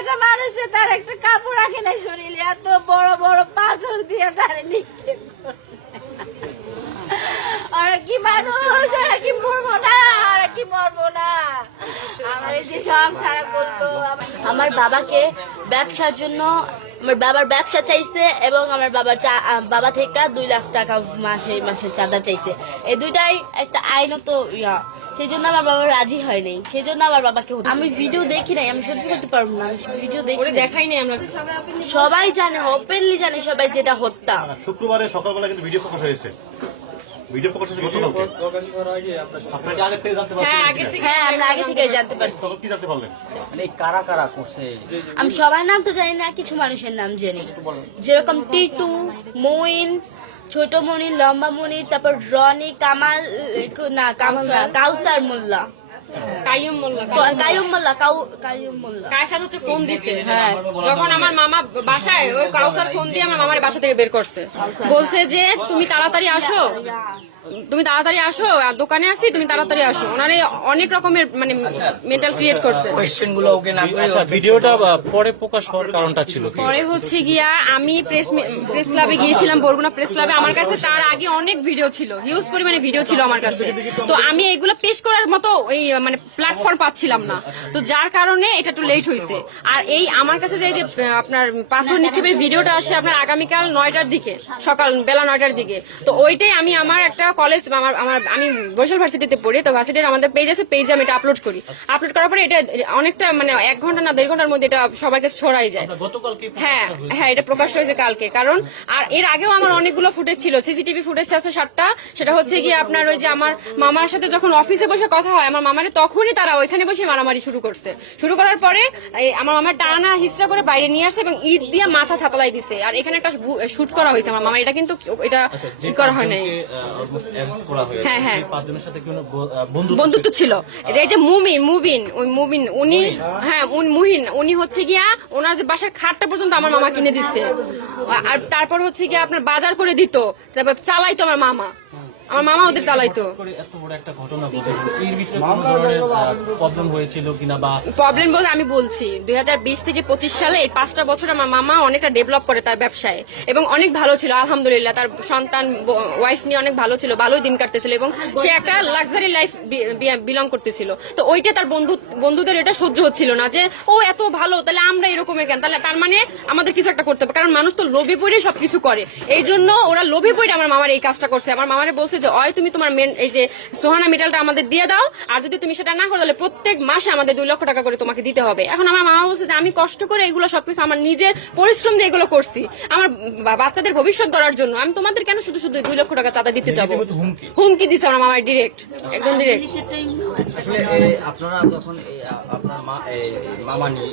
একটা মানুষের তার একটা কাপড় রাখে নাই শরীরে, এত বড় বড় পাথর দিয়ে তার নিক্ষেপ করে। ওরা কি মানুষ, ওরা কি মরবো না, ওরা কি মরবো না। আমার এই যে সব সারা করলো। আমার বাবাকে ব্যবসার জন্য, আমার বাবার ব্যবসা চাইছে এবং আমার বাবা থেকে 2 লাখ টাকা মাসে মাসে চাঁদা চাইছে। এই দুইটাই একটা আইনত ইয়া, সেই জন্য আমার বাবা রাজি হয় নাই। সেই জন্য আমার বাবাকে, আমি ভিডিও দেখি নাই, আমি সহ্য করতে পারবো না, ভিডিও দেখাই নাই। আমরা সবাই জানে, ওপেনলি জানে সবাই যেটা হত্যা। শুক্রবারে সকালবেলা কিন্তু ভিডিও প্রকাশ হয়েছে। ভিডিও প্রকাশ হয়েছে গতকালকে। আপনারা কি আগে থেকে জানতে পারছেন? হ্যাঁ, আমরা আগে থেকে জানতে পারছি। তখন কি জানতে পারলেন? মানে কারা কারা করছে? আমি সবার নাম তো জানি না, কিছু মানুষের নাম জানি, যেরকম টিটু, মইন, ছোট মনি, লম্বা মনি, তারপর রনি, কামাল না, কাউসার মোল্লা, কাইয়ুম মোল্লা, কায়সার হচ্ছে ফোন দিছে। হ্যাঁ, যখন আমার মামা বাসায়, ওই কাউসার ফোন দিয়ে আমার মামার বাসা থেকে বের করছে, বলছে যে তুমি তাড়াতাড়ি আসো, তুমি তাড়াতাড়ি আসো, দোকানে আসি, তুমি তাড়াতাড়ি আসো। ওনারে অনেক রকমের মানে মেন্টাল ক্রিয়েট করছে। কোশ্চেন গুলো ওকে না করে আচ্ছা, ভিডিওটা পরে প্রকাশ হওয়ার কারণটা ছিল কি? পরে হচ্ছে গিয়া আমি প্রেস ক্লাবে গিয়েছিলাম, বরগুনা প্রেস ক্লাবে। আমার কাছে তার আগে অনেক ভিডিও ছিল, হিউজ পরিমাণে ভিডিও ছিল আমার কাছে। তো আমি এগুলো পেশ করার মতো এই মানে প্ল্যাটফর্ম পাচ্ছিলাম না, তো যার কারণে এটা একটু লেট হয়েছে। আর এই আমার কাছে যে আপনার পাথর নিক্ষেপের ভিডিওটা আসছে আপনার আগামীকাল 9টার দিকে, সকাল বেলা 9টার দিকে। তো ওইটাই আমি আমার একটা কলেজ, আমি বরিশাল ভার্সিটিতে পড়ি, তো ভার্সিটির আমাদের পেজ আছে, পেজে আমি এটা আপলোড করি। আপলোড করার পরে এটা অনেকটা মানে 1 ঘন্টা না 1.5 ঘন্টার মধ্যে এটা সবার কাছে ছড়াই যায়। হ্যাঁ হ্যাঁ, এটা প্রকাশ হয়েছে কালকে। কারণ আর এর আগেও আমার অনেকগুলো ফুটেজ ছিল, সিসিটিভি ফুটেজ আছে 7টা। সেটা হচ্ছে গিয়ে আপনার ওই যে আমার মামার সাথে যখন অফিসে বসে কথা হয় আমার মামারে, তখনই তারা ওইখানে বসে মারামারি শুরু করছে। শুরু করার পরে আমার মামার টানা হিস্ট্রা করে বাইরে নিয়ে আসছে এবং ঈদ দিয়ে মাথা থাতলাই দিছে। আর এখানে একটা শুট করা হয়েছে আমার মামা, এটা কিন্তু এটা করা হয় নাই। হ্যাঁ হ্যাঁ, বন্ধুত্ব ছিল। এই যে মুবিন উনি, হ্যাঁ মুহিন, উনি হচ্ছে গিয়া ওনার যে বাসার খাটটা পর্যন্ত আমার মামা কিনে দিচ্ছে। আর তারপর হচ্ছে গিয়া আপনার বাজার করে দিত, তারপর চালাইতো আমার মামা ওদের চালাইতো। এত বড় একটা ঘটনা ঘটেছে, এর ভিতরে কোনো ধরনের প্রবলেম হয়েছিল কিনা? বা প্রবলেম বলতে আমি বলছি 2020 থেকে 25 সালে এই 5টা বছর আমার মামা অনেকটা ডেভেলপ করে তার ব্যবসায় এবং অনেক ভালো ছিল আলহামদুলিল্লাহ। তার সন্তান ওয়াইফ নিয়ে অনেক ভালো ছিল, ভালোই দিন কাটতেছিল এবং সে একটা লাক্সারি লাইফ বিলং করতেছিল। তো ওইটা তার বন্ধুদের এটা সহ্য হচ্ছিল না যে ও এত ভালো, তাহলে আমরা এরকম কেন, তাহলে তার মানে আমাদের কিছু একটা করতে হবে। কারণ মানুষ তো লোভে পড়ে সবকিছু করে, এই জন্য ওরা লোভে পড়ে আমার মামার এই কাজটা করছে। আমার মামারে বলছে যে হয় তুমি তোমার এই যে সোহানা মিটালটা আমাদের দিয়ে দাও, আর যদি তুমি সেটা না করো তাহলে প্রত্যেক মাসে আমাদের 2 লক্ষ টাকা করে তোমাকে দিতে হবে। এখন আমার মামা বলছে যে আমি কষ্ট করে এগুলো সবকিছু আমার নিজের পরিশ্রম দিয়ে এগুলো করছি আমার বাচ্চাদের ভবিষ্যৎ গড়ার জন্য, আমি তোমাদের কেন শুধু শুধু 2 লক্ষ টাকা চাঁদা দিতে যাবো। হুমকি দিছে আমার মামার ডিরেক্ট, একদম ডিরেক্ট। আসলে আপনারা যখন আপনার মামা নিয়ে